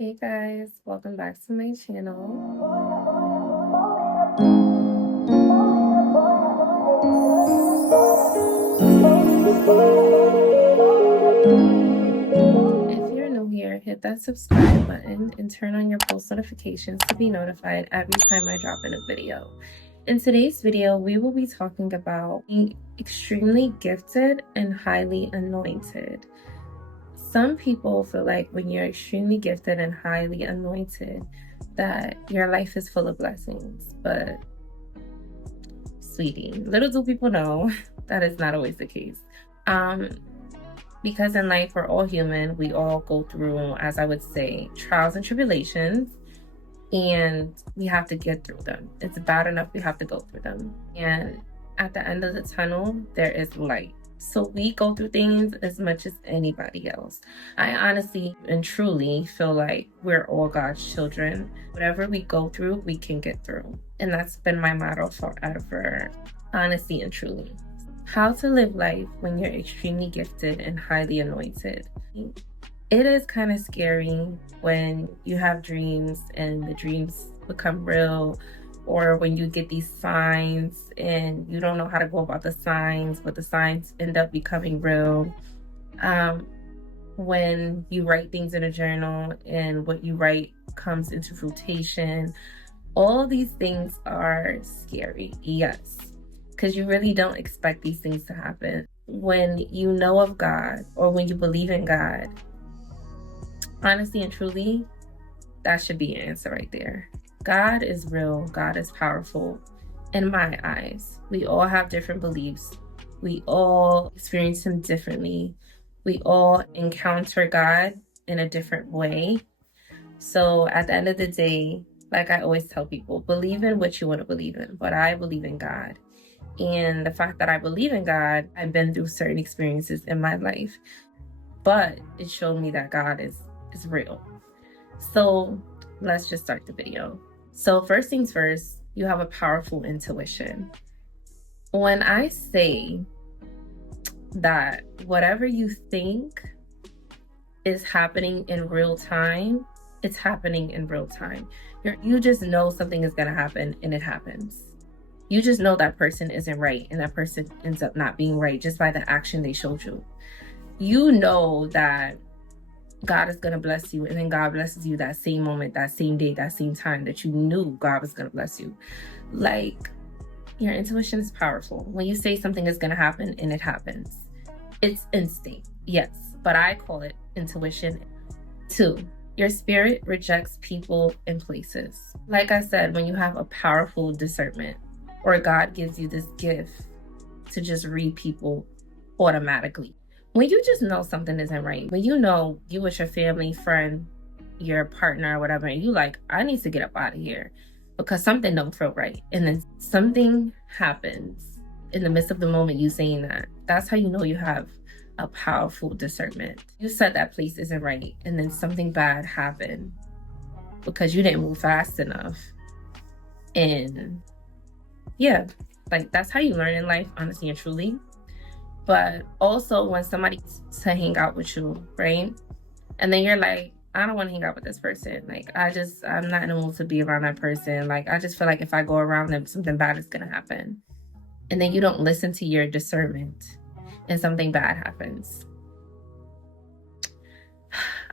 Hey guys, welcome back to my channel. If you're new here, hit that subscribe button and turn on your post notifications to be notified every time I drop in a video. In today's video, we will be talking about being extremely gifted and highly anointed. Some people feel like when you're extremely gifted and highly anointed, that your life is full of blessings. But sweetie, little do people know that is not always the case. Because in life, we're all human. We all go through, as I would say, trials and tribulations, and we have to get through them. It's bad enough we have to go through them. And at the end of the tunnel, there is light. So we go through things as much as anybody else. I honestly and truly feel like we're all God's children. Whatever we go through, we can get through. And that's been my motto forever, honestly and truly. How to live life when you're extremely gifted and highly anointed. It is kind of scary when you have dreams and the dreams become real, or when you get these signs and you don't know how to go about the signs, but the signs end up becoming real. When you write things in a journal and what you write comes into fruition, all these things are scary, yes, because you really don't expect these things to happen. When you know of God or when you believe in God, honestly and truly, that should be your answer right there. God is real. God is powerful. In my eyes, we all have different beliefs. We all experience him differently. We all encounter God in a different way. So at the end of the day, like I always tell people, believe in what you want to believe in. But I believe in God. And the fact that I believe in God, I've been through certain experiences in my life. But it showed me that God is real. So let's just start the video. So first things first, you have a powerful intuition. When I say that whatever you think is happening in real time, it's happening in real time. You just know something is going to happen and it happens. You just know that person isn't right and that person ends up not being right just by the action they showed you. You know that God is going to bless you, and then God blesses you that same moment, that same day, that same time that you knew God was going to bless you. Like, your intuition is powerful. When you say something is going to happen and it happens, it's instinct, yes, but I call it intuition. 2, your spirit rejects people and places. Like I said, when you have a powerful discernment, or God gives you this gift to just read people automatically. When you just know something isn't right, when you know you with your family, friend, your partner, or whatever, and you like, I need to get up out of here because something don't feel right. And then something happens in the midst of the moment you saying that. That's how you know you have a powerful discernment. You said that place isn't right, and then something bad happened because you didn't move fast enough. And yeah, like that's how you learn in life, honestly and truly. But also when somebody to hang out with you, right? And then you're like, I don't want to hang out with this person. Like, I'm not in the mood to be around that person. Like, I just feel like if I go around them, something bad is going to happen. And then you don't listen to your discernment and something bad happens.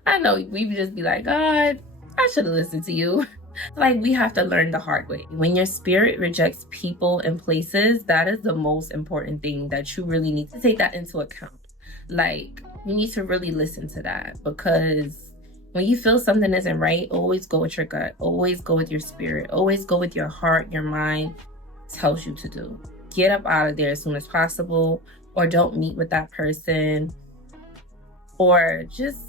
I know we would just be like, God, I should have listened to you. Like, we have to learn the hard way. When your spirit rejects people and places, that is the most important thing that you really need to take that into account. Like, you need to really listen to that, because when you feel something isn't right, always go with your gut. Always go with your spirit. Always go with your heart, your mind tells you to do. Get up out of there as soon as possible, or don't meet with that person, or just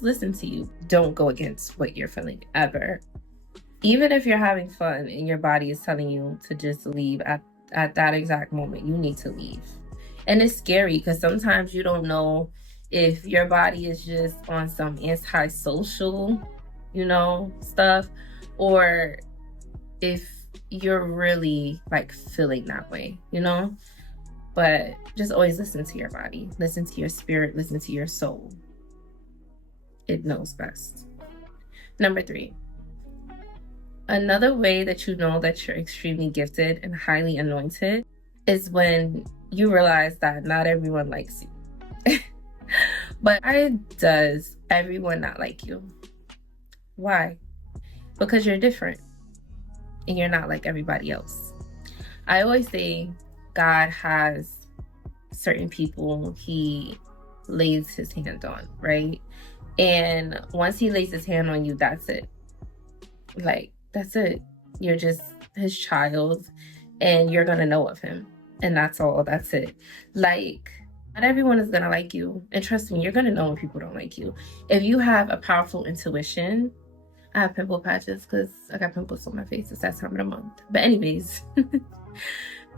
listen to you. Don't go against what you're feeling ever. Even if you're having fun and your body is telling you to just leave at that exact moment, you need to leave. And it's scary because sometimes you don't know if your body is just on some antisocial, stuff, or if you're really like feeling that way, But just always listen to your body, listen to your spirit, listen to your soul. It knows best. Number 3, another way that you know that you're extremely gifted and highly anointed is when you realize that not everyone likes you. But why does everyone not like you? Why? Because you're different and you're not like everybody else. I always say God has certain people he lays his hand on, right? And once he lays his hand on you, that's it. Like, that's it. You're just his child and you're gonna know of him. And that's all. That's it. Like, not everyone is gonna like you. And trust me, you're gonna know when people don't like you. If you have a powerful intuition, I have pimple patches because I got pimples on my face. It's that time of the month. But anyways,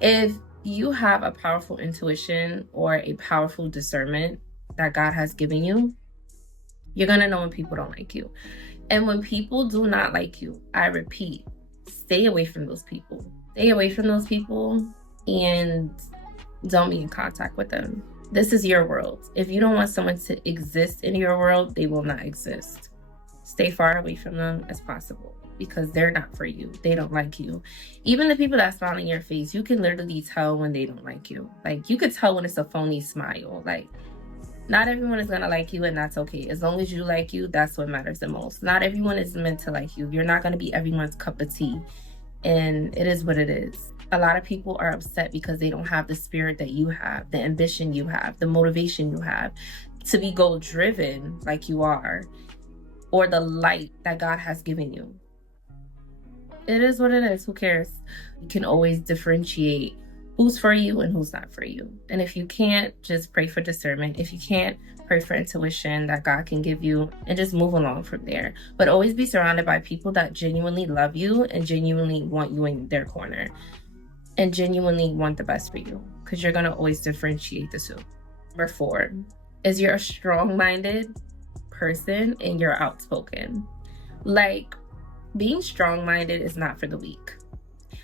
if you have a powerful intuition or a powerful discernment that God has given you, you're gonna know when people don't like you. And when people do not like you, I repeat, stay away from those people. Stay away from those people and don't be in contact with them. This is your world. If you don't want someone to exist in your world, they will not exist. Stay far away from them as possible because they're not for you. They don't like you. Even the people that smile in your face, you can literally tell when they don't like you. Like, you could tell when it's a phony smile. Like, not everyone is gonna like you, and that's okay. As long as you like you, that's what matters the most. Not everyone is meant to like you. You're not gonna be everyone's cup of tea, and it is what it is. A lot of people are upset because they don't have the spirit that you have, the ambition you have, the motivation you have, to be goal-driven like you are, or the light that God has given you. It is what it is. Who cares? You can always differentiate who's for you and who's not for you. And if you can't, just pray for discernment. If you can't, pray for intuition that God can give you and just move along from there. But always be surrounded by people that genuinely love you and genuinely want you in their corner and genuinely want the best for you, because you're going to always differentiate the two. Number 4 is you're a strong-minded person and you're outspoken. Like, being strong-minded is not for the weak.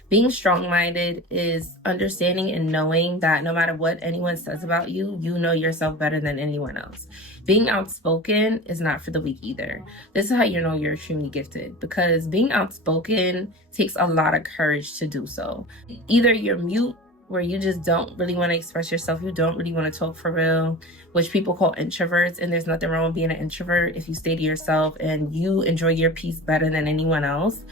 Being strong-minded is understanding and knowing that no matter what anyone says about you, you know yourself better than anyone else. Being outspoken is not for the weak either. This is how you know you're extremely gifted, because being outspoken takes a lot of courage to do so. Either you're mute, where you just don't really want to express yourself, you don't really want to talk for real, which people call introverts, and there's nothing wrong with being an introvert if you stay to yourself and you enjoy your peace better than anyone else.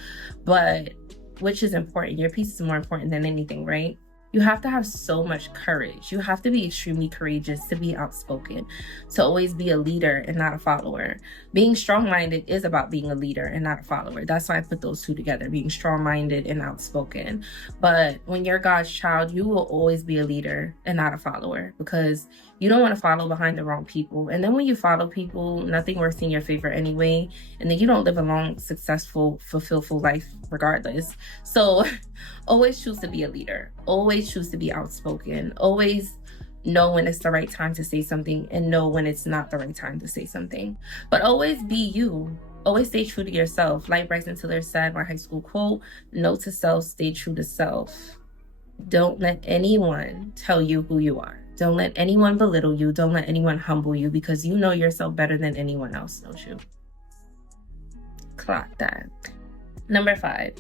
But which is important? Your peace is more important than anything, right? You have to have so much courage. You have to be extremely courageous to be outspoken, to always be a leader and not a follower. Being strong-minded is about being a leader and not a follower. That's why I put those two together, being strong-minded and outspoken. But when you're God's child, you will always be a leader and not a follower, because you don't want to follow behind the wrong people. And then when you follow people, nothing works in your favor anyway. And then you don't live a long, successful, fulfillful life regardless. So always choose to be a leader. Always choose to be outspoken. Always know when it's the right time to say something and know when it's not the right time to say something. But always be you. Always stay true to yourself. Like Bryson Tiller said, my high school quote, note to self, stay true to self. Don't let anyone tell you who you are. Don't let anyone belittle you. Don't let anyone humble you, because you know yourself better than anyone else knows you. Clock that. Number 5.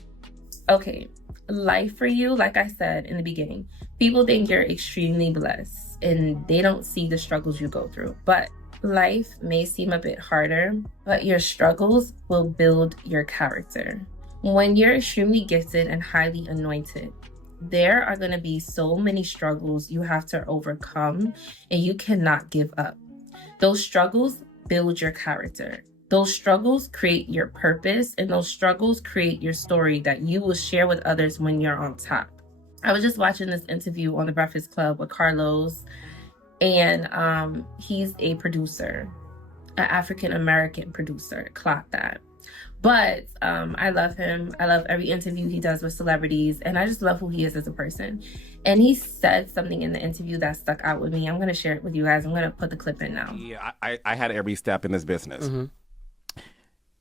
Okay, life for you, like I said in the beginning, people think you're extremely blessed and they don't see the struggles you go through. But life may seem a bit harder, but your struggles will build your character. When you're extremely gifted and highly anointed, there are going to be so many struggles you have to overcome, and you cannot give up. Those struggles build your character. Those struggles create your purpose, and those struggles create your story that you will share with others when you're on top. I was just watching this interview on The Breakfast Club with Carlos, and he's a producer, an African-American producer. Clock that. But I love him. I love every interview he does with celebrities, and I just love who he is as a person. And he said something in the interview that stuck out with me. I'm going to share it with you guys. I'm going to put the clip in now. Yeah, I had every step in this business. Mm-hmm.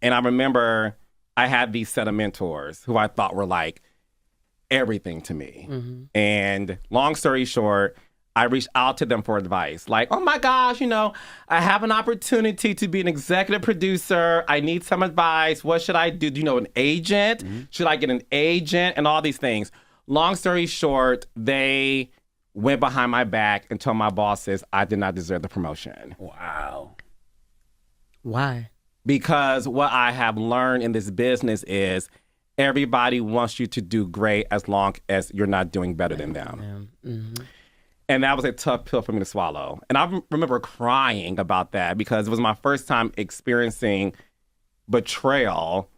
And I remember I had these set of mentors who I thought were like everything to me. Mm-hmm. And long story short, I reach out to them for advice. Like, oh my gosh, I have an opportunity to be an executive producer. I need some advice. What should I do? Do you know an agent? Should I get an agent? And all these things. Long story short, they went behind my back and told my bosses I did not deserve the promotion. Wow. Why? Because what I have learned in this business is everybody wants you to do great as long as you're not doing better than them. And that was a tough pill for me to swallow. And I remember crying about that because it was my first time experiencing betrayal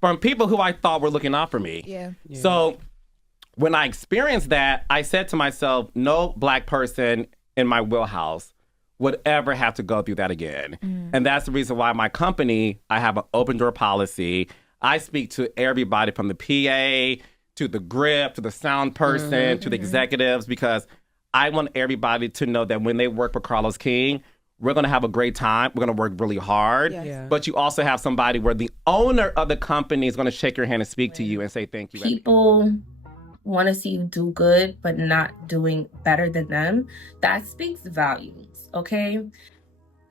from people who I thought were looking out for me. Yeah. So when I experienced that, I said to myself, no Black person in my wheelhouse would ever have to go through that again. And that's the reason why my company, I have an open door policy. I speak to everybody from the PA to the grip, to the sound person, to the executives, because I want everybody to know that when they work for Carlos King, we're going to have a great time. We're going to work really hard. But you also have somebody where the owner of the company is going to shake your hand and speak to you and say thank you. People want to see you do good, but not doing better than them. That speaks volumes, okay?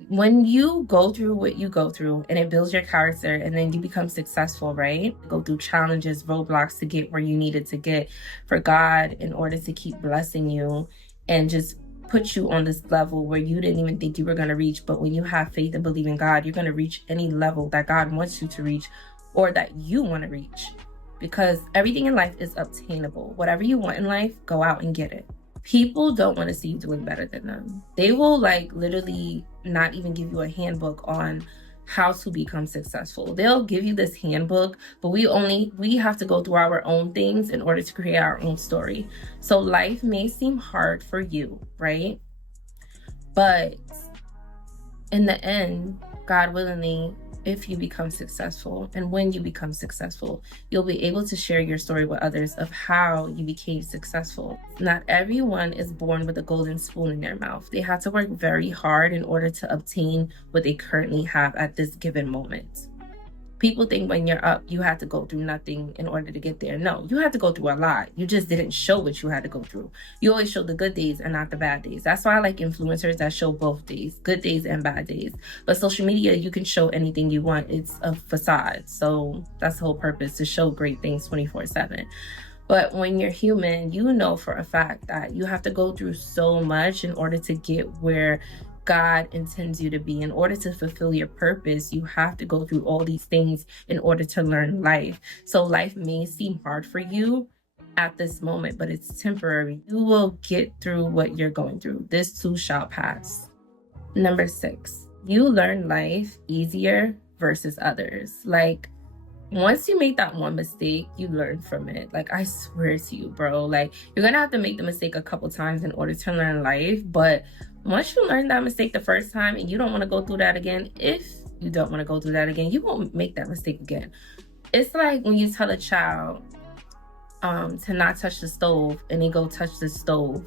When you go through what you go through and it builds your character and then you become successful, right? Go through challenges, roadblocks to get where you needed to get for God in order to keep blessing you and just put you on this level where you didn't even think you were going to reach. But when you have faith and believe in God, you're going to reach any level that God wants you to reach or that you want to reach. Because everything in life is obtainable. Whatever you want in life, go out and get it. People don't want to see you doing better than them. They will literally not even give you a handbook on how to become successful. They'll give you this handbook, but we have to go through our own things in order to create our own story. So life may seem hard for you, right? But in the end, God willingly, if you become successful and when you become successful, you'll be able to share your story with others of how you became successful. Not everyone is born with a golden spoon in their mouth. They have to work very hard in order to obtain what they currently have at this given moment. People think when you're up, you have to go through nothing in order to get there. No, you had to go through a lot. You just didn't show what you had to go through. You always show the good days and not the bad days. That's why I like influencers that show both days, good days and bad days. But social media, you can show anything you want. It's a facade. So that's the whole purpose, to show great things 24/7. But when you're human, you know for a fact that you have to go through so much in order to get where God intends you to be. In order to fulfill your purpose, you have to go through all these things in order to learn life. So life may seem hard for you at this moment, but it's temporary. You will get through what you're going through. This too shall pass. Number 6, you learn life easier versus others. Once you make that one mistake, you learn from it. I swear to you, bro, you're gonna have to make the mistake a couple times in order to learn life. But once you learn that mistake the first time and you don't want to go through that again, if you don't want to go through that again, you won't make that mistake again. It's like when you tell a child to not touch the stove and they go touch the stove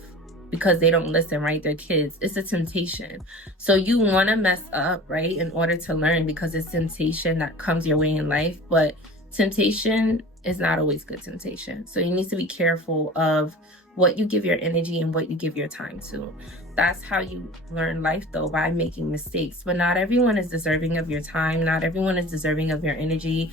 because they don't listen, right? They're kids. It's a temptation. So you want to mess up, right, in order to learn, because it's temptation that comes your way in life. But temptation is not always good temptation. So you need to be careful of what you give your energy and what you give your time to. That's how you learn life, though, by making mistakes. But not everyone is deserving of your time. Not everyone is deserving of your energy.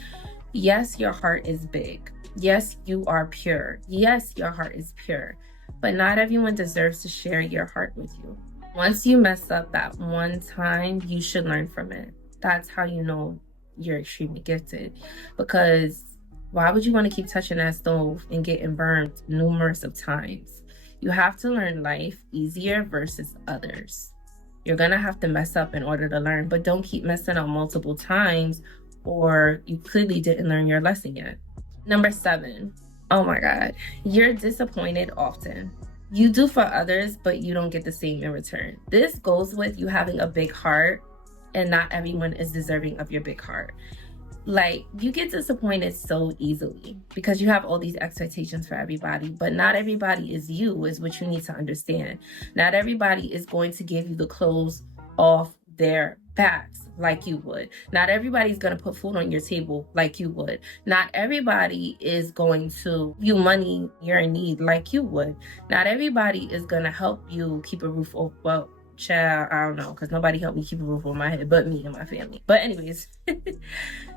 Yes, your heart is big. Yes, you are pure. Yes, your heart is pure. But not everyone deserves to share your heart with you. Once you mess up that one time, you should learn from it. That's how you know you're extremely gifted. Because why would you want to keep touching that stove and getting burned numerous of times? You have to learn life easier versus others. You're going to have to mess up in order to learn, but don't keep messing up multiple times, or you clearly didn't learn your lesson yet. Number 7. Oh my God. You're disappointed often. You do for others, but you don't get the same in return. This goes with you having a big heart, and not everyone is deserving of your big heart. You get disappointed so easily because you have all these expectations for everybody, but not everybody is you, is what you need to understand. Not everybody is going to give you the closed off their backs like you would. Not everybody's going to put food on your table like you would. Not everybody is going to give you money you're in need like you would. Not everybody is going to help you keep a roof over. Well, child, I don't know, because nobody helped me keep a roof over my head but me and my family. But anyways,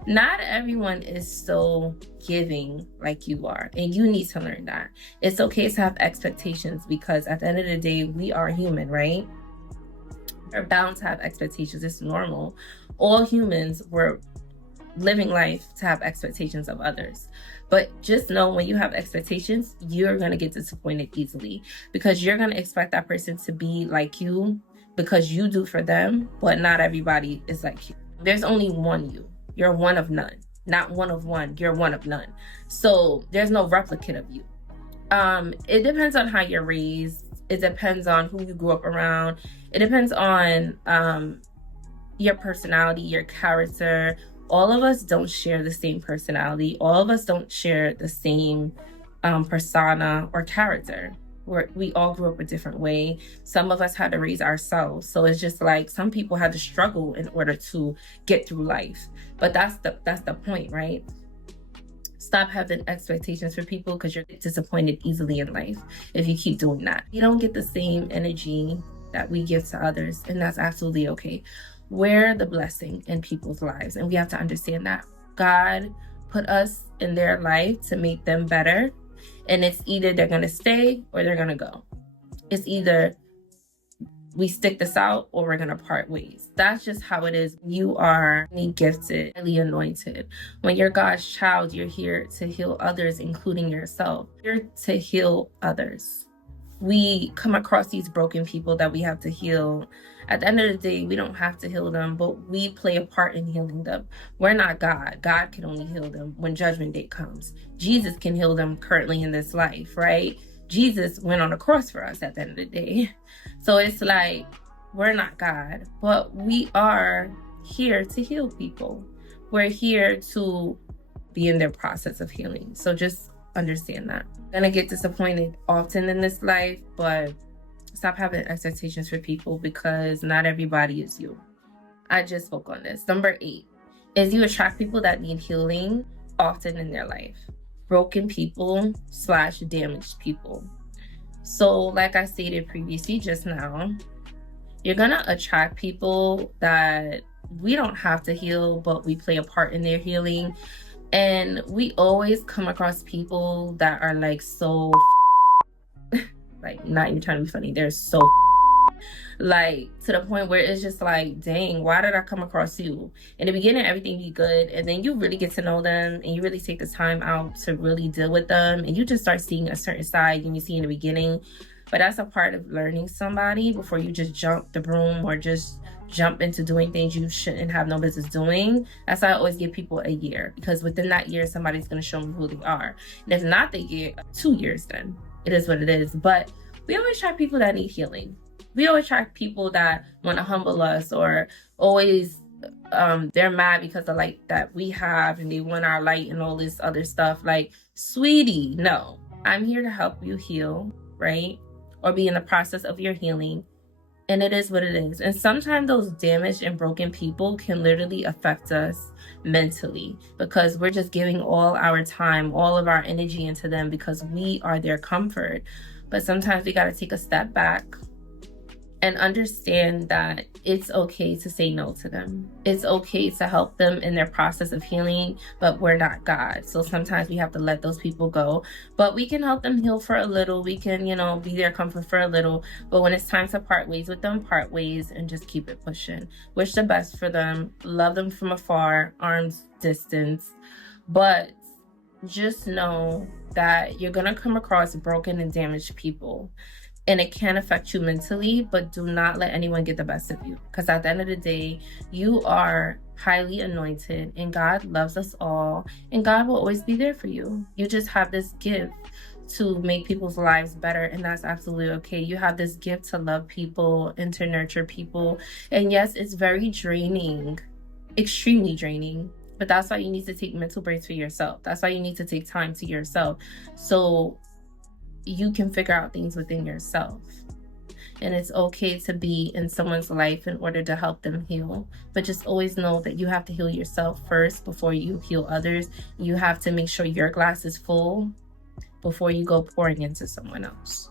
not everyone is so giving like you are, and you need to learn that. It's okay to have expectations, because at the end of the day, we are human, right? We're bound to have expectations. It's normal. All humans were living life to have expectations of others. But just know, when you have expectations, you're going to get disappointed easily, because you're going to expect that person to be like you because you do for them, but not everybody is like you. There's only one you. You're one of none. Not one of one. You're one of none. So there's no replicate of you. It depends on how you're raised. It depends on who you grew up around. It depends on your personality, your character. All of us don't share the same personality. All of us don't share the same persona or character. We all grew up a different way. Some of us had to raise ourselves. So it's just like some people had to struggle in order to get through life. But that's the point, right? Stop having expectations for people, because you're disappointed easily in life if you keep doing that. You don't get the same energy that we give to others, and that's absolutely okay. We're the blessing in people's lives, and we have to understand that. God put us in their life to make them better, and it's either they're going to stay or they're going to go. It's either we stick this out or we're going to part ways. That's just how it is. You are gifted, highly anointed. When you're God's child, you're here to heal others, including yourself. You're here to heal others. We come across these broken people that we have to heal. At the end of the day, we don't have to heal them, but we play a part in healing them. We're not God. God can only heal them when judgment day comes. Jesus can heal them currently in this life, right? Jesus went on a cross for us at the end of the day. So it's like, we're not God, but we are here to heal people. We're here to be in their process of healing. So just understand that. You're gonna get disappointed often in this life, but stop having expectations for people, because not everybody is you. I just spoke on this. Number 8 is you attract people that need healing often in their life. Broken people / damaged people. So like I stated previously just now, you're gonna attract people that we don't have to heal, but we play a part in their healing. And we always come across people that are like so like, not even trying to be funny, they're so like, to the point where it's just like, dang, why did I come across you? In the beginning, everything be good, and then you really get to know them, and you really take the time out to really deal with them, and you just start seeing a certain side you see in the beginning. But that's a part of learning somebody before you just jump the broom or just jump into doing things you shouldn't have no business doing. That's why I always give people a year, because within that year, somebody's going to show me who they are. And if not the year, 2 years, then it is what it is. But we always try people that need healing. We always try people that want to humble us, or always they're mad because of light that we have and they want our light and all this other stuff. Like, sweetie, no, I'm here to help you heal, right? Or be in the process of your healing. And it is what it is. And sometimes those damaged and broken people can literally affect us mentally, because we're just giving all our time, all of our energy into them because we are their comfort. But sometimes we got to take a step back and understand that it's okay to say no to them. It's okay to help them in their process of healing, but we're not God. So sometimes we have to let those people go. But we can help them heal for a little. We can, be their comfort for a little. But when it's time to part ways with them, part ways and just keep it pushing. Wish the best for them. Love them from afar, arm's distance. But just know that you're going to come across broken and damaged people. And it can affect you mentally, but do not let anyone get the best of you. Because at the end of the day, you are highly anointed and God loves us all. And God will always be there for you. You just have this gift to make people's lives better. And that's absolutely okay. You have this gift to love people and to nurture people. And yes, it's very draining, extremely draining. But that's why you need to take mental breaks for yourself. That's why you need to take time to yourself. So you can figure out things within yourself. And it's okay to be in someone's life in order to help them heal. But just always know that you have to heal yourself first before you heal others. You have to make sure your glass is full before you go pouring into someone else.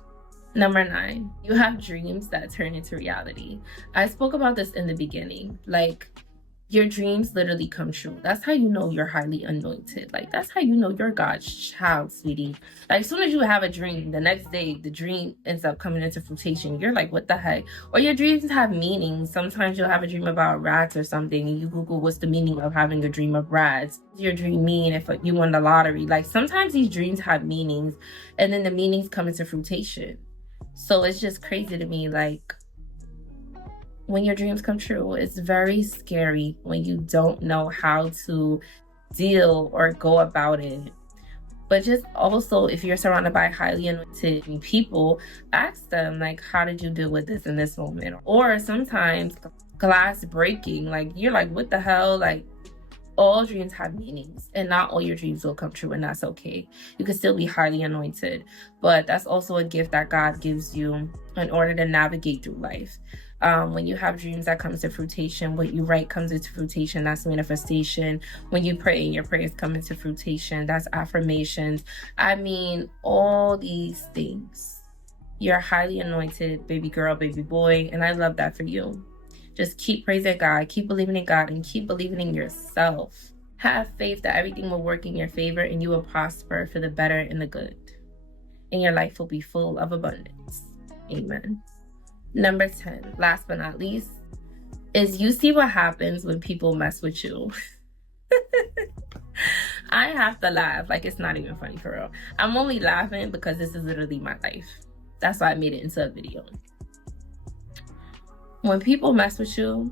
Number 9, you have dreams that turn into reality. I spoke about this in the beginning. Like, your dreams literally come true. That's how you know you're highly anointed. Like, that's how you know you're God's child, sweetie. Like, as soon as you have a dream, the next day, the dream ends up coming into fruition. You're like, what the heck? Or your dreams have meaning. Sometimes you'll have a dream about rats or something, and you Google what's the meaning of having a dream of rats. What does your dream mean if you won the lottery? Like, sometimes these dreams have meanings, and then the meanings come into fruition. So it's just crazy to me, like, when your dreams come true, it's very scary when you don't know how to deal or go about it. But just also, if you're surrounded by highly anointed people, ask them, like, how did you deal with this in this moment? Or sometimes glass breaking, like, you're like, what the hell? Like, all dreams have meanings, and not all your dreams will come true, and that's okay. You can still be highly anointed, but that's also a gift that God gives you in order to navigate through life. When you have dreams, that comes to fruition. What you write comes into fruition. That's manifestation. When you pray, your prayers come into fruition. That's affirmations. I mean, all these things. You're highly anointed, baby girl, baby boy, and I love that for you. Just keep praising God, keep believing in God, and keep believing in yourself. Have faith that everything will work in your favor and you will prosper for the better and the good. And your life will be full of abundance. Amen. Number 10, last but not least, is you see what happens when people mess with you. I have to laugh. Like, it's not even funny for real. I'm only laughing because this is literally my life. That's why I made it into a video. When people mess with you,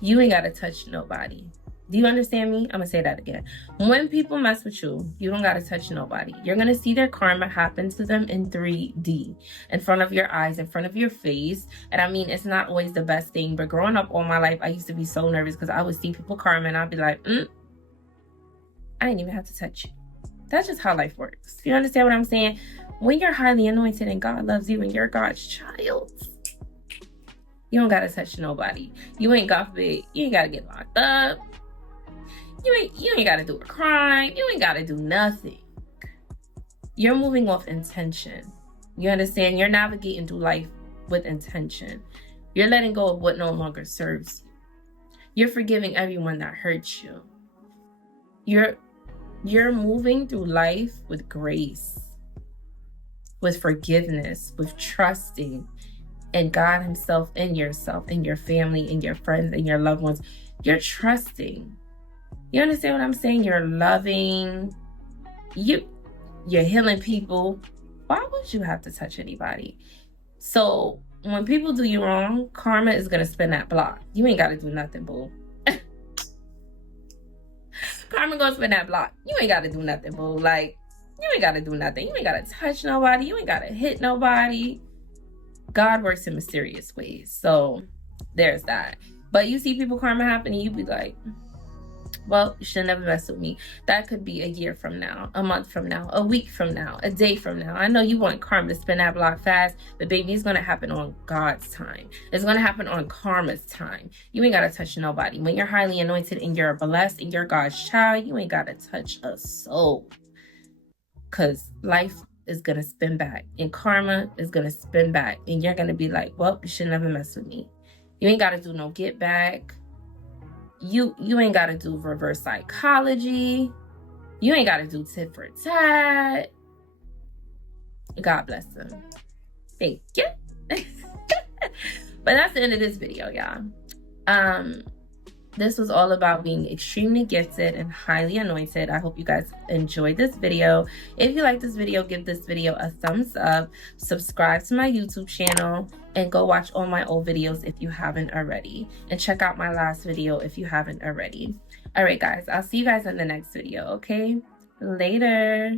you ain't gotta touch nobody. Do you understand me? I'm gonna say that again. When people mess with you, you don't gotta touch nobody. You're gonna see their karma happen to them in 3D, in front of your eyes, in front of your face. And I mean, it's not always the best thing, but growing up all my life, I used to be so nervous because I would see people karma and I'd be like, I didn't even have to touch you. That's just how life works. You understand what I'm saying? When you're highly anointed and God loves you and you're God's child, you don't gotta touch nobody. You ain't got forbid, you ain't gotta get locked up. You ain't gotta do a crime. You ain't gotta do nothing. You're moving off intention. You understand? You're navigating through life with intention. You're letting go of what no longer serves you. You're forgiving everyone that hurts you. You're moving through life with grace, with forgiveness, with trusting in God Himself, in yourself, in your family, in your friends, in your loved ones. You're trusting. You understand what I'm saying? You're loving. You're healing people. Why would you have to touch anybody? So when people do you wrong, karma is going to spin that block. You ain't got to do nothing, boo. Karma going to spin that block. You ain't got to do nothing, boo. Like, you ain't got to do nothing. You ain't got to touch nobody. You ain't got to hit nobody. God works in mysterious ways. So there's that. But you see people karma happening, you be like, well, you should never mess with me. That could be a year from now, a month from now, a week from now, a day from now. I know you want karma to spin that block fast, but baby, it's going to happen on God's time. It's going to happen on karma's time. You ain't got to touch nobody. When you're highly anointed and you're blessed and you're God's child, you ain't got to touch a soul. Because life is going to spin back and karma is going to spin back. And you're going to be like, well, you should never mess with me. You ain't got to do no get back. You ain't got to do reverse psychology. You ain't got to do tit for tat. God bless them. Thank you. But that's the end of this video, y'all. This was all about being extremely gifted and highly anointed. I hope you guys enjoyed this video. If you like this video, give this video a thumbs up. Subscribe to my YouTube channel and go watch all my old videos if you haven't already. And check out my last video if you haven't already. All right, guys. I'll see you guys in the next video, okay? Later.